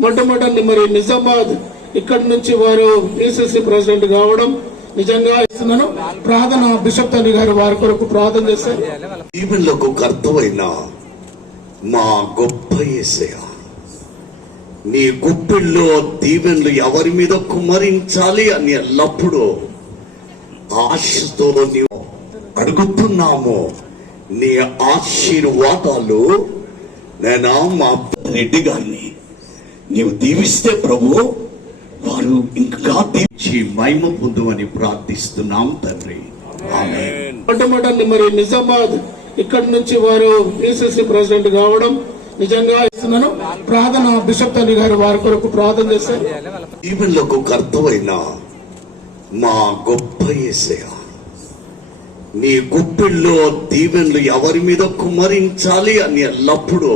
మొట్టమొదటి మరి నిజామాబాద్ ఇక్కడి నుంచి వారు పిసిసి ప్రెసిడెంట్ కావడం నిజంగా ఇస్తున్నాను. ప్రార్థన బిషప్ తండ్రి గారు వారి కొరకు ప్రార్థన చేస్తారు దీవెనలకు అర్థమైన మా గొప్ప ఏసయా నీ గుప్పిల్లో దీవెనలు ఎవరి మీద కుమ్మరించాలి అని ఎల్లప్పుడూ ఆశతో నీవు అడుగుతున్నాము. నీ ఆశీర్వాదాలు నేను మా రెడ్డి గారిని. నీవు దీవిస్తే ప్రభు వారు ఇంకా దీవించి మహిమ పొందుమని ప్రార్థిస్తున్నాం తండ్రి. మొట్టమొదటి మరి నిజామాబాద్. ఇక్కడి నుంచి వారు పిసిసి ప్రెసిడెంట్ కావడం నిజంగా ఇస్తున్నాను. ప్రార్థన బిషప్ తల్లి గారు వారి కొరకు ప్రార్థన చేశారు దీవెనలకు అర్థమైన మా గొప్ప ఏసయ నీ గుప్పిల్లో దీవెన్లు ఎవరి మీద కుమరించాలి అని ఎల్లప్పుడూ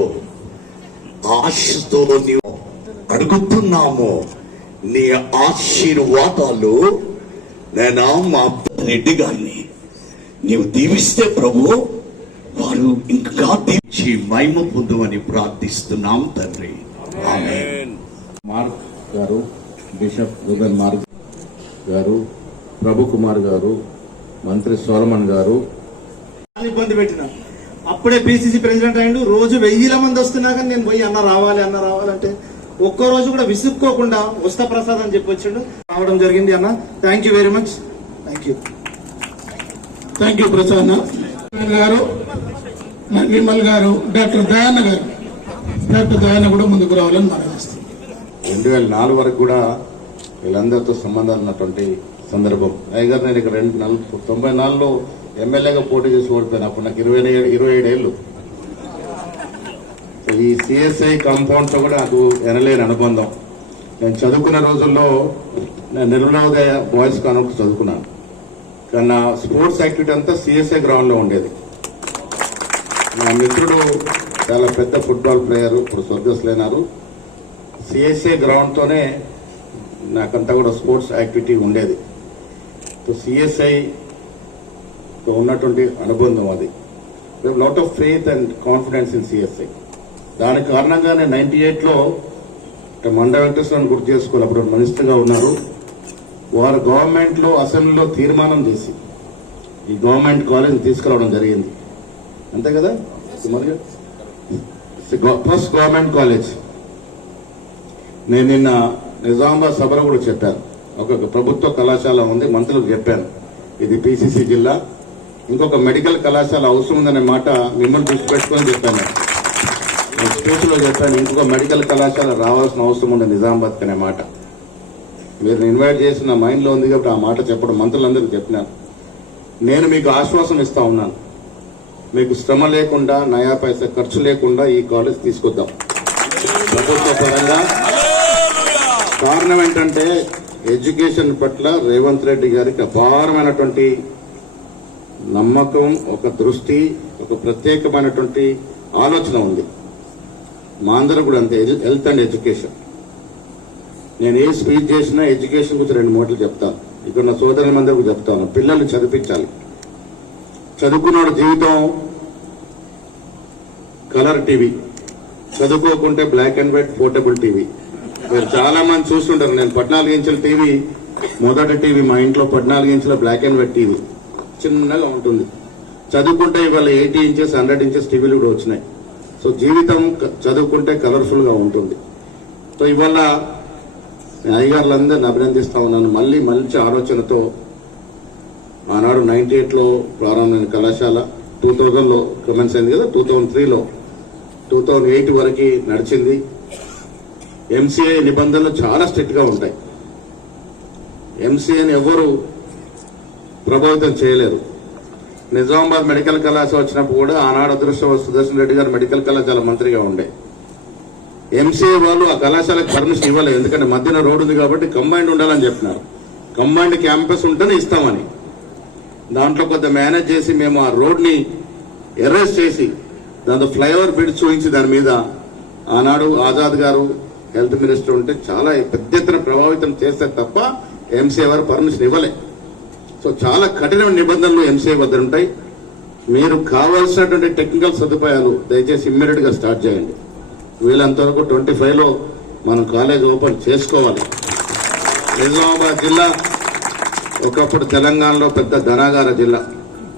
ఆశతో నీవు అడుగుతున్నాము. నీ ఆశీర్వాదాలు నేను మా రెడ్డి గారిని. నీవు దీవిస్తే ప్రభు వారు ఇంకా దీవించి మహిమ పొందుమని ప్రార్థిస్తున్నాం తండ్రి. ఆమేన్ మార్క్ గారు బిషప్ రుగన్ మార్క్ గారు ప్రభు కుమార్ గారు మంత్రి సోలమన్ గారు. చాలా ఇబ్బంది పెట్టిన. అప్పుడే పిసిసి ప్రెసిడెంట్ అయ్యిండు. రోజు వెయ్యిల మంది వస్తున్నా కానీ నేను పోయి అన్న రావాలి అన్న రావాలంటే ఒక్కో రోజు కూడా విసుక్కోకుండా వస్తా ప్రసాద్ అని చెప్పి వచ్చిండు. రావడం జరిగింది అన్న. Thank you very much thank you thank you Prasanna గారు నిర్మల్ గారు డాక్టర్ దయాన్న గారు. డాక్టర్ దయాన్న కూడా ముందుకు రావాలని మనం రెండు వేల నాలుగు వరకు కూడా వీళ్ళందరితో సంబంధాలు ఉన్నటువంటి సందర్భం. అయ్యగారు నేను ఇక్కడ రెండు నలభై తొంభై నాలుగులో ఎమ్మెల్యేగా పోటీ చేసి ఓడిపోయాను. అప్పుడు నాకు ఇరవై ఏడు ఇరవై ఏడేళ్ళు ఏళ్ళు. ఈ సిఎస్ఐ కాంపౌండ్తో కూడా నాకు ఎనలేని అనుబంధం. నేను చదువుకున్న రోజుల్లో నేను నిర్మలోదయ బాయ్స్ కాన్వెంట్ చదువుకున్నాను. కానీ నా స్పోర్ట్స్ యాక్టివిటీ అంతా సిఎస్ఐ గ్రౌండ్లో ఉండేది. నా మిత్రుడు చాలా పెద్ద ఫుట్బాల్ ప్లేయర్ ఇప్పుడు స్వర్గస్లైనారు సిఎస్ఏ గ్రౌండ్తోనే నాకంతా కూడా స్పోర్ట్స్ యాక్టివిటీ ఉండేది. సిఎస్ఐతో ఉన్నటువంటి అనుబంధం అది. Lot of faith and confidence in CSI దాని కారణంగానే నైన్టీ ఎయిట్లో మండ వెంకటేశ్వరని గుర్తు చేసుకోవాలి. అప్పుడు మినిస్టర్గా ఉన్నారు. వారు గవర్నమెంట్లో అసెంబ్లీలో తీర్మానం చేసి ఈ గవర్నమెంట్ కాలేజ్ తీసుకురావడం జరిగింది. అంతే కదా? First government college. నేను నిన్న నిజామాబాద్ సభలో కూడా చెప్పాను. ఒక ప్రభుత్వ కళాశాల ఉంది మంత్రులకు చెప్పాను. ఇది పిసిసి జిల్లా. ఇంకొక మెడికల్ కళాశాల అవసరం ఉందనే మాట మిమ్మల్ని దృష్టి పెట్టుకొని చెప్పాను. నేను స్పీచ్లో చెప్పాను ఇంకొక మెడికల్ కళాశాల రావాల్సిన అవసరం ఉంది నిజామాబాద్ అనే మాట. మీరు ఇన్వైట్ చేసిన మైండ్లో ఉంది కాబట్టి ఆ మాట చెప్పడం మంత్రులందరికీ చెప్పినాను. నేను మీకు ఆశ్వాసం ఇస్తా ఉన్నాను. మీకు శ్రమ లేకుండా నయా పైసా ఖర్చు లేకుండా ఈ కాలేజ్ తీసుకొద్దాం. ప్రభుత్వ పరంగా. కారణం ఏంటంటే ఎడ్యుకేషన్ పట్ల రేవంత్ రెడ్డి గారికి అపారమైనటువంటి నమ్మకం ఒక దృష్టి ఒక ప్రత్యేకమైనటువంటి ఆలోచన ఉంది. మా అందరూ కూడా అంతే హెల్త్ అండ్ ఎడ్యుకేషన్. నేను ఏ స్పీచ్ చేసినా ఎడ్యుకేషన్ గురించి రెండు మాటలు చెప్తాను. ఇక్కడ నా సోదరుల మందరికి చెప్తాను. పిల్లల్ని చదివించాలి. చదువుకున్నాడు జీవితం. Colour TV. చదువుకోకుంటే black and white portable TV. మీరు చాలా మంది చూస్తుంటారు నేను పద్నాలుగు ఇంచుల టీవీ మొదటి టీవీ మా ఇంట్లో పద్నాలుగు ఇంచుల బ్లాక్ అండ్ వైట్ టీవీ. చిన్నగా ఉంటుంది. చదువుకుంటే ఇవాళ ఎయిటీ ఇంచెస్ హండ్రెడ్ ఇంచెస్ టీవీలు కూడా వచ్చినాయి. సో జీవితం చదువుకుంటే కలర్ఫుల్గా ఉంటుంది. సో ఇవాళ నేను అయ్యగారులందరిని అభినందిస్తా ఉన్నాను. మళ్ళీ మంచి ఆలోచనతో ఆనాడు నైన్టీ ఎయిట్లో ప్రారంభమైన కళాశాల టూ థౌజండ్లో కమెన్స్ అయింది కదా టూ థౌజండ్ త్రీలో. టూ థౌజండ్ ఎయిట్ వరకు నడిచింది. ఎంసీఏ నిబంధనలు చాలా స్ట్రిక్ట్గా ఉంటాయి. ఎంసీఏని ఎవరు ప్రభావితం చేయలేరు. నిజామాబాద్ మెడికల్ కళాశాల వచ్చినప్పుడు కూడా ఆనాడు అదృష్టవ సుదర్శన్ రెడ్డి గారు మెడికల్ కళాశాల మంత్రిగా ఉండే. ఎంసీఏ వాళ్ళు ఆ కళాశాలకు పర్మిషన్ ఇవ్వలేదు. ఎందుకంటే మధ్యన రోడ్డు ఉంది కాబట్టి కంబైండ్ ఉండాలని చెప్పినారు. కంబైండ్ క్యాంపస్ ఉంటేనే ఇస్తామని. దాంట్లో కొంత మేనేజ్ చేసి మేము ఆ రోడ్ని ఎరెస్ట్ చేసి దాంతో ఫ్లైఓవర్ బ్రిడ్జ్ చూపించి దాని మీద ఆనాడు ఆజాద్ గారు హెల్త్ మినిస్టర్ ఉంటే చాలా పెద్ద ఎత్తున ప్రభావితం చేస్తే తప్ప ఎంసీఏ వారు పర్మిషన్ ఇవ్వలే. సో చాలా కఠినమైన నిబంధనలు ఎంసీఏ వద్ద ఉంటాయి. మీరు కావాల్సినటువంటి టెక్నికల్ సదుపాయాలు దయచేసి ఇమ్మీడియట్గా స్టార్ట్ చేయండి. వీళ్ళంత వరకు ట్వంటీ ఫైవ్లో మనం కాలేజ్ ఓపెన్ చేసుకోవాలి. నిజామాబాద్ జిల్లా ఒకప్పుడు తెలంగాణలో పెద్ద ధనాగార జిల్లా.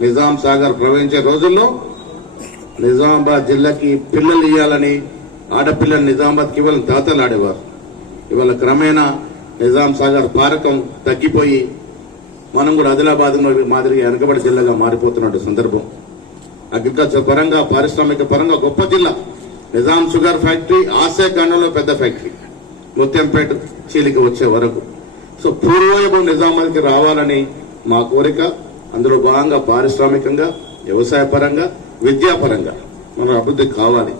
నిజాం సాగర్ ప్రవహించే రోజుల్లో నిజామాబాద్ జిల్లాకి పిల్లలు ఇవ్వాలని ఆడపిల్లలు నిజామాబాద్కి ఇవ్వాలని తాతలు ఆడేవారు ఇవాళ క్రమేణా నిజాం సాగర్ పారకం తగ్గిపోయి మనం కూడా ఆదిలాబాద్ మాదిరిగా వెనకబడి జిల్లాగా మారిపోతున్న సందర్భం. అగ్రికల్చర్ పరంగా పారిశ్రామిక పరంగా గొప్ప జిల్లా. నిజాం షుగర్ ఫ్యాక్టరీ ఆసియా ఖండంలో పెద్ద ఫ్యాక్టరీ. ముత్యంపేట చీలిక వచ్చే వరకు. సో పూర్వవైభవం నిజామాబాద్కి రావాలని మా కోరిక. అందులో భాగంగా పారిశ్రామికంగా వ్యవసాయ పరంగా విద్యాపరంగా మన అభివృద్ధి కావాలి.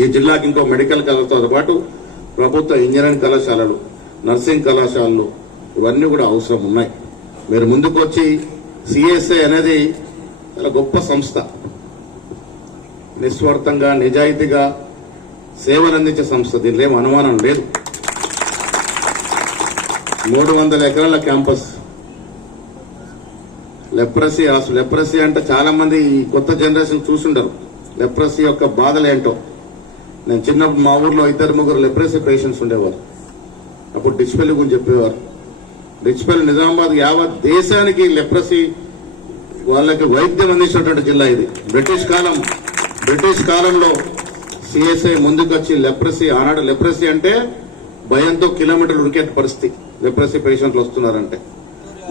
ఈ జిల్లాకి ఇంకో మెడికల్ కళతో పాటు ప్రభుత్వ ఇంజనీరింగ్ కళాశాలలు నర్సింగ్ కళాశాలలు ఇవన్నీ కూడా అవసరం ఉన్నాయి. మీరు ముందుకు వచ్చి సిఎస్ఐ అనేది చాలా గొప్ప సంస్థ. నిస్వార్థంగా నిజాయితీగా సేవలు అందించే సంస్థ. దీనిలో ఏం అనుమానం లేదు. మూడు వందల ఎకరాల క్యాంపస్. లెప్రసీ అసలు లెప్రసీ అంటే చాలా మంది ఈ కొత్త జనరేషన్ చూసుండరు. లెప్రసీ యొక్క బాధలు ఏంటో. నేను చిన్నప్పుడు మా ఊర్లో ఇద్దరు ముగ్గురు లెప్రసీ పేషెంట్స్ ఉండేవారు. అప్పుడు డిచ్పల్లి గురించి చెప్పేవారు. డిచ్పల్లి నిజామాబాద్ యావత్ దేశానికి లెప్రసీ వాళ్ళకి వైద్యం అందించినటువంటి జిల్లా ఇది. బ్రిటిష్ కాలం బ్రిటిష్ కాలంలో సిఎస్ఐ ముందుకొచ్చి లెప్రసీ ఆనాడు లెప్రసీ అంటే భయంతో కిలోమీటర్లు ఉరికే పరిస్థితి. లెప్రసీ పేషెంట్లు వస్తున్నారంటే.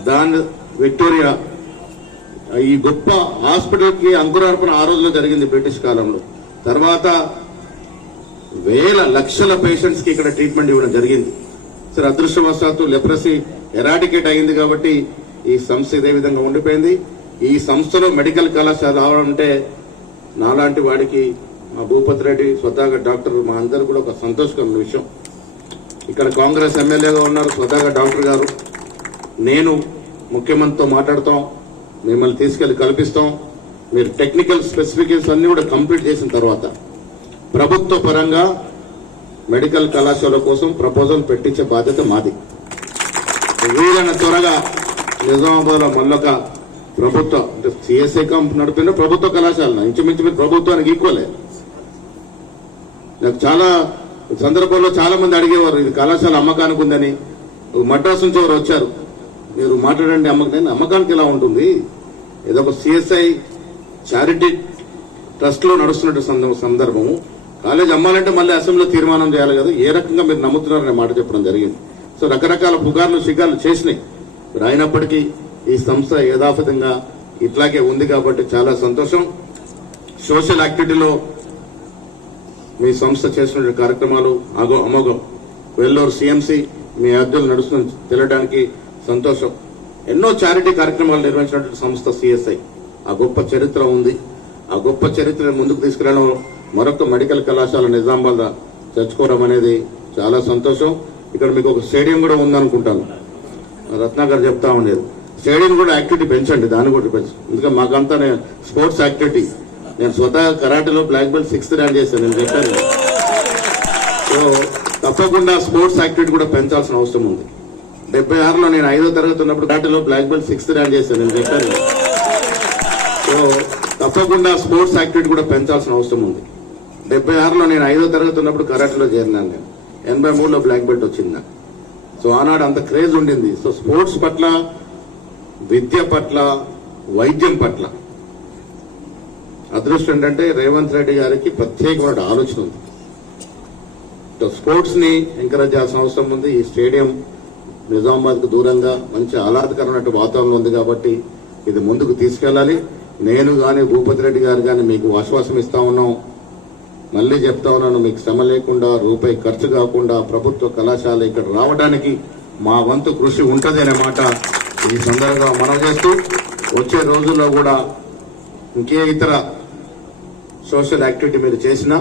దాని విక్టోరియా ఈ గొప్ప హాస్పిటల్కి అంకురార్పణ ఆ రోజులో జరిగింది బ్రిటిష్ కాలంలో. తర్వాత వేల లక్షల పేషెంట్స్కి ఇక్కడ ట్రీట్మెంట్ ఇవ్వడం జరిగింది. సరే అదృష్టవశాత్తు లెప్రసీ ఎరాడికేట్ అయింది కాబట్టి ఈ సంస్థ ఇదే విధంగా ఉండిపోయింది. ఈ సంస్థలో మెడికల్ కళాశాల రావడం అంటే నాలాంటి వాడికి మా భూపతి రెడ్డి స్వతహాగా డాక్టర్ మా అందరు కూడా ఒక సంతోషకరమైన విషయం. ఇక్కడ కాంగ్రెస్ ఎమ్మెల్యేగా ఉన్నారు స్వతహాగా డాక్టర్ గారు. నేను ముఖ్యమంత్రితో మాట్లాడతాం మిమ్మల్ని తీసుకెళ్ళి కల్పిస్తాం. మీరు టెక్నికల్ స్పెసిఫికేషన్స్ అన్ని కూడా కంప్లీట్ చేసిన తర్వాత ప్రభుత్వ పరంగా మెడికల్ కళాశాల కోసం ప్రపోజల్ పెట్టించే బాధ్యత మాది. వీలైన త్వరగా నిజామాబాద్లో మళ్ళొక ప్రభుత్వ సిఎస్ఐ కంప్ నడిపిన ప్రభుత్వ కళాశాల ఇంచుమించు మీరు ప్రభుత్వానికి ఈక్వలే నాకు చాలా సందర్భంలో చాలా మంది అడిగేవారు ఇది కళాశాల అమ్మకానికి ఉందని. మద్రాసు నుంచి ఎవరు వచ్చారు. మీరు మాట్లాడండి అమ్మకం అమ్మకానికి ఎలా ఉంటుంది? ఏదో ఒక సిఎస్ఐ చారిటీ ట్రస్ట్లో నడుస్తున్నట్టు సందర్భము. కాలేజ్ అమ్మాలంటే మళ్ళీ అసెంబ్లీలో తీర్మానం చేయాలి కదా ఏ రకంగా మీరు నమ్ముతున్నారనే మాట చెప్పడం జరిగింది. సో రకరకాల పుకార్లు షికార్లు చేసినాయి. మరి అయినప్పటికీ ఈ సంస్థ యథాతథంగా ఇట్లాగే ఉంది కాబట్టి చాలా సంతోషం. సోషల్ యాక్టివిటీలో మీ సంస్థ చేసినటువంటి కార్యక్రమాలు అగో అమోఘం. వెల్లూరు సిఎంసి మీ అద్దెలు నడుస్తున్న తెలియడానికి సంతోషం. ఎన్నో చారిటీ కార్యక్రమాలు నిర్వహించినటువంటి సంస్థ సిఎస్ఐ. ఆ గొప్ప చరిత్ర ఉంది. ఆ గొప్ప చరిత్రను ముందుకు తీసుకెళ్ళడం మరొక మెడికల్ కళాశాల నిజామాబాద్ తెచ్చుకోవడం అనేది చాలా సంతోషం. ఇక్కడ మీకు ఒక స్టేడియం కూడా ఉందనుకుంటాను. రత్నాకర్ చెప్తా ఉండేది స్టేడియం కూడా యాక్టివిటీ పెంచండి దాన్ని కూడా పెంచు ఎందుకంటే మాకంతా స్పోర్ట్స్ యాక్టివిటీ. నేను స్వతహా కరాటేలో బ్లాక్ బెల్ట్ సిక్స్త్ ర్యాంక్ చేశాను నేను చెప్పాను. సో తప్పకుండా స్పోర్ట్స్ యాక్టివిటీ కూడా పెంచాల్సిన అవసరం ఉంది. డెబ్బై ఆరులో నేను ఐదో తరగతి ఉన్నప్పుడు కరాటేలో బ్లాక్ బెల్ట్ సిక్స్త్ ర్యాంక్ చేశాను నేను చెప్పాను. సో తప్పకుండా స్పోర్ట్స్ యాక్టివిటీ కూడా పెంచాల్సిన అవసరం ఉంది. డెబ్బై ఆరులో నేను ఐదో తరగతి ఉన్నప్పుడు కరాటేలో చేరినాను నేను. ఎనభై మూడులో బ్లాక్ బెల్ట్ వచ్చింది సో ఆనాడు అంత క్రేజ్ ఉండింది. సో స్పోర్ట్స్ పట్ల విద్య పట్ల వైద్యం పట్ల అదృష్టం ఏంటంటే రేవంత్ రెడ్డి గారికి ప్రత్యేకమైన ఆలోచన ఉంది. స్పోర్ట్స్ని ఎంకరేజ్ చేయాల్సిన అవసరం ఉంది. ఈ స్టేడియం నిజామాబాద్కు దూరంగా మంచి ఆహ్లాదకరమైన వాతావరణం ఉంది కాబట్టి ఇది ముందుకు తీసుకెళ్ళాలి నేను గాని భూపతి రెడ్డి గారు గాని మీకు ఆశ్వాసం ఇస్తా ఉన్నాం. మళ్ళీ చెప్తా ఉన్నాను మీకు శ్రమ లేకుండా రూపాయి ఖర్చు కాకుండా ప్రభుత్వ కళాశాల ఇక్కడ రావడానికి మా వంతు కృషి ఉంటది అనే మాట ఈ సందర్భంగా మనం చేస్తూ వచ్చే రోజుల్లో కూడా ఇంకే ఇతర సోషల్ యాక్టివిటీ మీరు చేసినా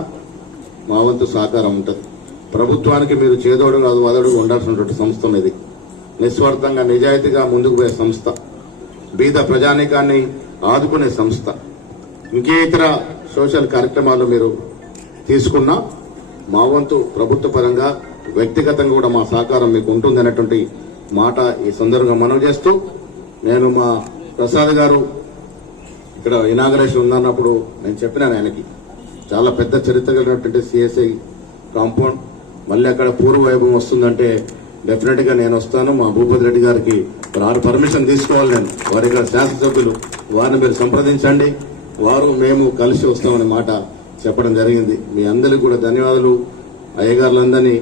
మా వంతు సహకారం ఉంటుంది. ప్రభుత్వానికి మీరు చేదోడు కాదు వదడుగు ఉండాల్సినటువంటి సంస్థ ఇది నిస్వార్థంగా నిజాయితీగా ముందుకు పోయే సంస్థ. బీద ప్రజానీకాన్ని ఆదుకునే సంస్థ. ఇంకే ఇతర సోషల్ కార్యక్రమాలు మీరు తీసుకున్నా మా వంతు ప్రభుత్వ పరంగా వ్యక్తిగతంగా కూడా మా సహకారం మీకు ఉంటుంది అనేటువంటి మాట ఈ సందర్భంగా మనం చేస్తూ నేను మా ప్రసాద్ గారు ఇక్కడ ఇనాగరేషన్ ఉందన్నప్పుడు నేను చెప్పినాను ఆయనకి. చాలా పెద్ద చరిత్ర కలిగినటువంటి సిఎస్ఐ కాంపౌండ్ మళ్ళీ అక్కడ పూర్వ వైభవం వస్తుందంటే డెఫినెట్గా నేను వస్తాను. మా భూపతి రెడ్డి గారికి వారు పర్మిషన్ తీసుకోవాలి నేను. వారి ఇక్కడ శాసనసభ్యులు వారిని మీరు సంప్రదించండి. వారు మేము కలిసి వస్తామనే మాట చెప్పడం జరిగింది. మీ అందరికీ కూడా ధన్యవాదాలు. అయ్యగారులందరినీ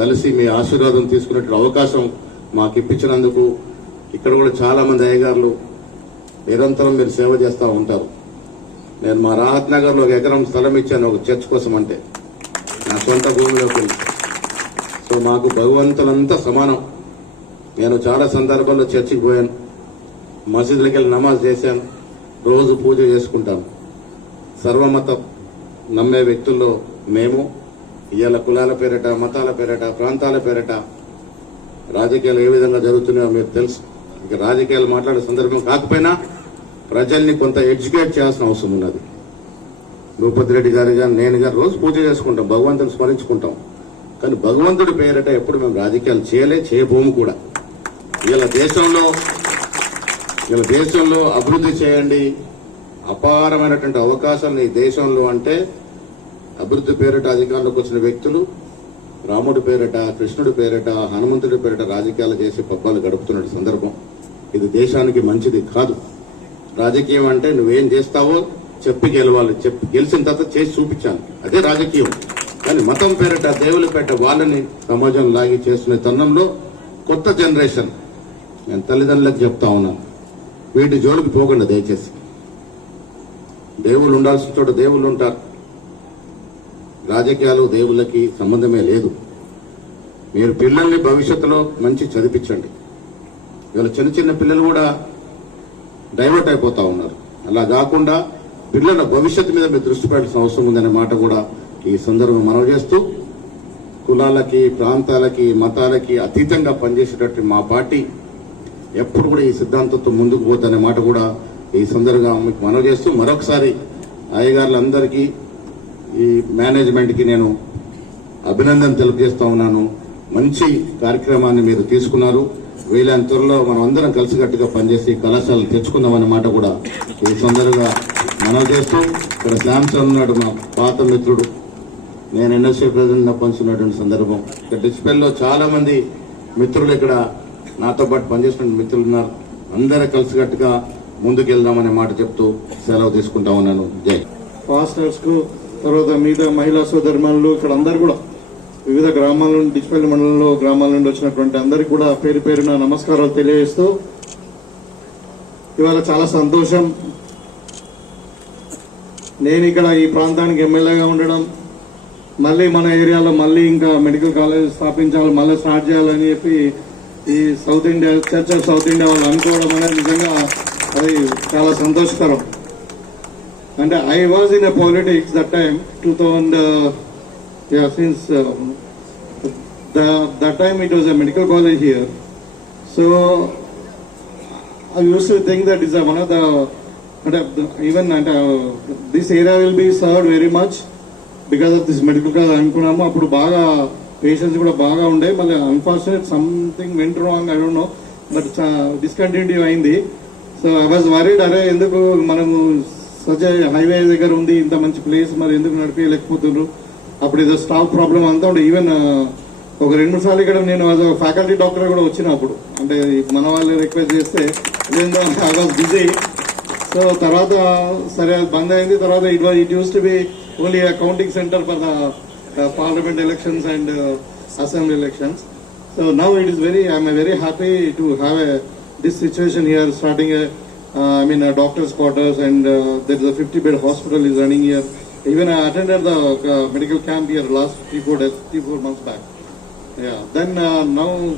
కలిసి మీ ఆశీర్వాదం తీసుకునే అవకాశం మాకు ఇప్పించినందుకు ఇక్కడ కూడా చాలా మంది అయ్యగారులు నిరంతరం మీరు సేవ చేస్తూ ఉంటారు. నేను మా రాహత్ నగర్లో ఒక ఎకరం స్థలం ఇచ్చాను ఒక చర్చ్ కోసం అంటే. నా సొంత భూమిలోకి సో మాకు భగవంతులంతా సమానం. నేను చాలా సందర్భాల్లో చర్చికి పోయాను. మసీదులకి వెళ్ళి నమాజ్ చేశాను. రోజు పూజ చేసుకుంటాను. సర్వమత నమ్మే వ్యక్తుల్లో మేము ఇవాళ కులాల పేరిట మతాల పేరట ప్రాంతాల పేరిట రాజకీయాలు ఏ విధంగా జరుగుతున్నాయో మీకు తెలుసు. ఇక రాజకీయాలు మాట్లాడే సందర్భం కాకపోయినా ప్రజల్ని కొంత ఎడ్యుకేట్ చేయాల్సిన అవసరం ఉన్నది. భూపతి రెడ్డి గారు కానీ నేను కానీ రోజు పూజ చేసుకుంటాం భగవంతుని స్మరించుకుంటాం. కానీ భగవంతుడి పేరిట ఎప్పుడు మేము రాజకీయాలు చేయలే చేయబోము కూడా. ఇలా దేశంలో ఇలా దేశంలో అభివృద్ధి చేయండి. అపారమైనటువంటి అవకాశాలు ఈ దేశంలో అంటే అభివృద్ధి పేరిట అధికారంలోకి వచ్చిన వ్యక్తులు రాముడి పేరిట కృష్ణుడి పేరిట హనుమంతుడి పేరిట రాజకీయాలు చేసి పబ్బాలు గడుపుతున్న సందర్భం. ఇది దేశానికి మంచిది కాదు. రాజకీయం అంటే నువ్వేం చేస్తావో చెప్పి గెలవాలి. చెప్పి గెలిచిన తర్వాత చేసి చూపించాను అదే రాజకీయం. కానీ మతం పేరిట దేవుల పేట వాళ్ళని సమాజం లాగి చేస్తున్న తరుణంలో కొత్త జనరేషన్. నేను తల్లిదండ్రులకు చెప్తా ఉన్నాను. వీటి జోలికి పోకుండా దయచేసి. దేవుళ్ళు ఉండాల్సిన చోట దేవుళ్ళు ఉంటారు. రాజకీయాలు దేవుళ్ళకి సంబంధమే లేదు. మీరు పిల్లల్ని భవిష్యత్తులో మంచి చదివించండి. ఇవాళ చిన్న చిన్న పిల్లలు కూడా డైవర్ట్ అయిపోతా ఉన్నారు. అలా కాకుండా పిల్లల భవిష్యత్తు మీద మీరు దృష్టి పెట్టాల్సిన అవసరం ఉందనే మాట కూడా ఈ సందర్భం మనవి చేస్తూ కులాలకి ప్రాంతాలకి మతాలకి అతీతంగా పనిచేసేటట్టు మా పార్టీ ఎప్పుడు కూడా ఈ సిద్ధాంతంతో ముందుకు పోతుందనే మాట కూడా ఈ సందర్భంగా మీకు మనవి చేస్తూ మరొకసారి అయ్యగారులందరికీ ఈ మేనేజ్మెంట్కి నేను అభినందన తెలియజేస్తా ఉన్నాను. మంచి కార్యక్రమాన్ని మీరు తీసుకున్నారు. వీలైన త్వరలో మనం అందరం కలిసికట్టుగా పనిచేసి కళాశాలలు తెచ్చుకుందామనే మాట కూడా ఈ సందర్భంగా మనం చేస్తూ ఇక్కడ శాంసంగ్ ఉన్నాడు మా పాత మిత్రుడు. నేను ఎన్ఎస్ఏ ప్రెసిడెంట్ పంచుకున్నటువంటి సందర్భం. ఇక్కడ డిస్పెల్లో చాలా మంది మిత్రులు ఇక్కడ నాతో పాటు పనిచేసిన మిత్రులు ఉన్నారు. అందరూ కలిసికట్టుగా ముందుకెళ్దామనే మాట చెప్తూ సెలవు తీసుకుంటా ఉన్నాను. జై పాస్టర్స్కు తర్వాత మిగతా మహిళా సోదరులు ఇక్కడ అందరు కూడా వివిధ గ్రామాల నుండి డిస్పల్లి మండలంలో గ్రామాల నుండి వచ్చినటువంటి అందరికి కూడా పేరు పేరున నమస్కారాలు తెలియజేస్తూ ఇవాళ చాలా సంతోషం. నేను ఇక్కడ ఈ ప్రాంతానికి ఎమ్మెల్యేగా ఉండడం మళ్ళీ మన ఏరియాలో మళ్ళీ ఇంకా మెడికల్ కాలేజ్ స్థాపించాలి మళ్ళీ స్టార్ట్ చేయాలని చెప్పి ఈ south India church of south India వాళ్ళు అనుకోవడం అనేది నిజంగా అది చాలా సంతోషకరం. అంటే I was in a politics that time two thousand yeah, since um, the, that time it was a medical college here. So I used to think that is a, one of the, and, even and, uh, this area will be served very much because of this medical college అనుకున్నాము అప్పుడు బాగా patients కూడా బాగా ఉండే మళ్ళీ unfortunate something went wrong I don't know but discontinue అయింది so I was worried అరే ఎందుకు మనము సచ్ హైవే దగ్గర ఉంది ఇంత మంచి ప్లేస్ మరి ఎందుకు నడిపించలేకపోతున్నారు అప్పుడు ఏదో స్టాఫ్ ప్రాబ్లం అంతా ఉండే. ఈవెన్ ఒక రెండు మూడు సార్లు ఇక్కడ నేను ఫ్యాకల్టీ డాక్టర్ కూడా వచ్చిన అప్పుడు. అంటే మన వాళ్ళు రిక్వెస్ట్ చేస్తే లేదా ఐ వాజ్ బిజీ సో తర్వాత సరే అది బంద్ అయింది. తర్వాత it was it use to be only counting centre for the parliament elections and assembly elections so now it is very I'm very happy to have a this situation here starting I mean doctors quarters and and uh, is uh, uh, there is a 50 bed hospital. Even I attended the uh, medical camp here last three four days, three four months back. Yeah. Then uh, now,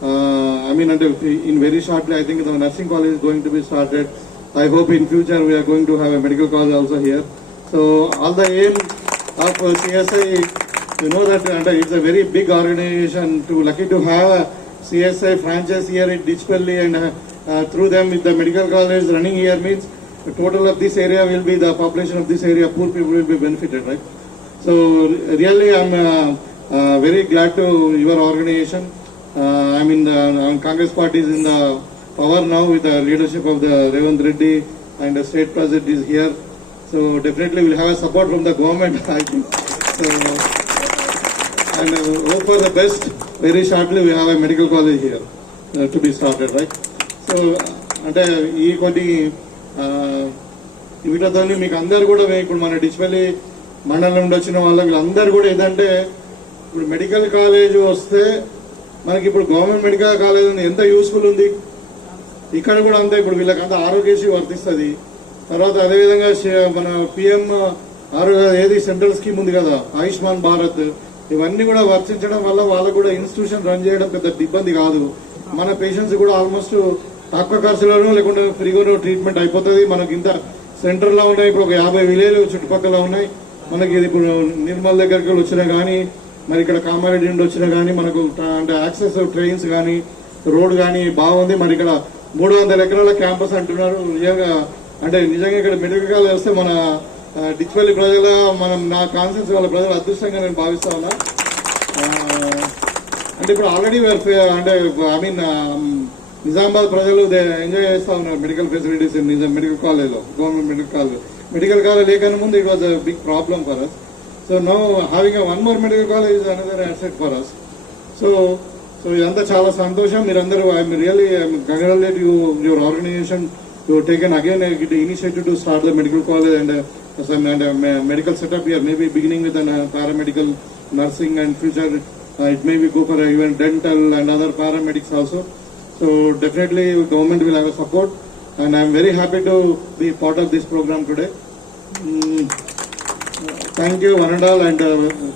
uh, I mean, until in very shortly, I think the nursing college is going to be started. I hope in future we are going to have a medical college also here. So all the aim of uh, CSI, you know that uh, it's a very big organization. To lucky to have a CSI franchise here at Ditchpalli and uh, uh, through them with the medical college running here means the total of this area will be the population of this area. Poor people will be benefited, right? So really, I'm uh, uh, very glad to your organization. Uh, I mean, the Congress party is in the power now with the leadership of the Revand Reddy and the state president is here. So definitely we'll have a support from the government, I think. So, and uh, hope for the best. Very shortly we have a medical college here uh, to be started, right? So, అంటే ఈ కొన్ని వీటితో మీకు అందరు కూడా ఇప్పుడు మన డిస్పెల్లి మండలం నుండి వచ్చిన వాళ్ళకి అందరు కూడా ఏదంటే ఇప్పుడు మెడికల్ కాలేజ్ వస్తే మనకి ఇప్పుడు గవర్నమెంట్ మెడికల్ కాలేజ్ ఉంది ఎంత యూస్ఫుల్ ఉంది? ఇక్కడ కూడా అంతా ఇప్పుడు వీళ్ళకి ఆరోగ్యశ్రీ వర్తిస్తుంది. తర్వాత అదేవిధంగా మన పిఎం ఆరోగ్య ఏది సెంట్రల్ స్కీమ్ ఉంది కదా ఆయుష్మాన్ భారత్ ఇవన్నీ కూడా వర్తించడం వల్ల వాళ్ళకు కూడా ఇన్స్టిట్యూషన్ రన్ చేయడం పెద్ద ఇబ్బంది కాదు. మన పేషెంట్స్ కూడా ఆల్మోస్ట్ తక్కువ ఖర్చులోనూ లేకుంటే ఫ్రీగానో ట్రీట్మెంట్ అయిపోతుంది. మనకి ఇంత సెంటర్లో ఉన్నాయి. ఇప్పుడు ఒక యాభై విలేజ్ చుట్టుపక్కల ఉన్నాయి. మనకి ఇది ఇప్పుడు నిర్మల్ దగ్గరికి వచ్చినా కానీ మరి ఇక్కడ కామారెడ్డి నుండి వచ్చినా కానీ మనకు అంటే యాక్సెస్ ట్రైన్స్ కానీ రోడ్ కానీ బాగుంది. మరి ఇక్కడ మూడు వందల ఎకరాల క్యాంపస్ అంటున్నారు. నిజంగా అంటే నిజంగా ఇక్కడ మెడికల్ కాలేజ్ వస్తే మన ఆ, డిచ్పల్లి ప్రజల మనం నా కాన్సెన్స్ వాళ్ళ ప్రజలు అదృష్టంగా నేను భావిస్తా ఉన్నా. అంటే ఇప్పుడు ఆల్రెడీ అంటే ఐ మీన్ um, నిజామాబాద్ ప్రజలు ఎంజాయ్ చేస్తా ఉన్నారు. మెడికల్ ఫెసిలిటీస్ నిజాం మెడికల్ కాలేజ్లో government medical college medical college లేకనే ముందు it was a big problem for us so no having one more medical college is another asset for us so so ఇదంతా చాలా సంతోషం. మీరందరూ I'm really I'm congratulate you your organisation you taken again initiative to start the medical college and and medical setup me- maybe beginning with and paramedical nursing and future it may and go for even dental and other paramedics also So definitely government will have a support and I am very happy to be part of this program today. Mm, thank you one and all and uh,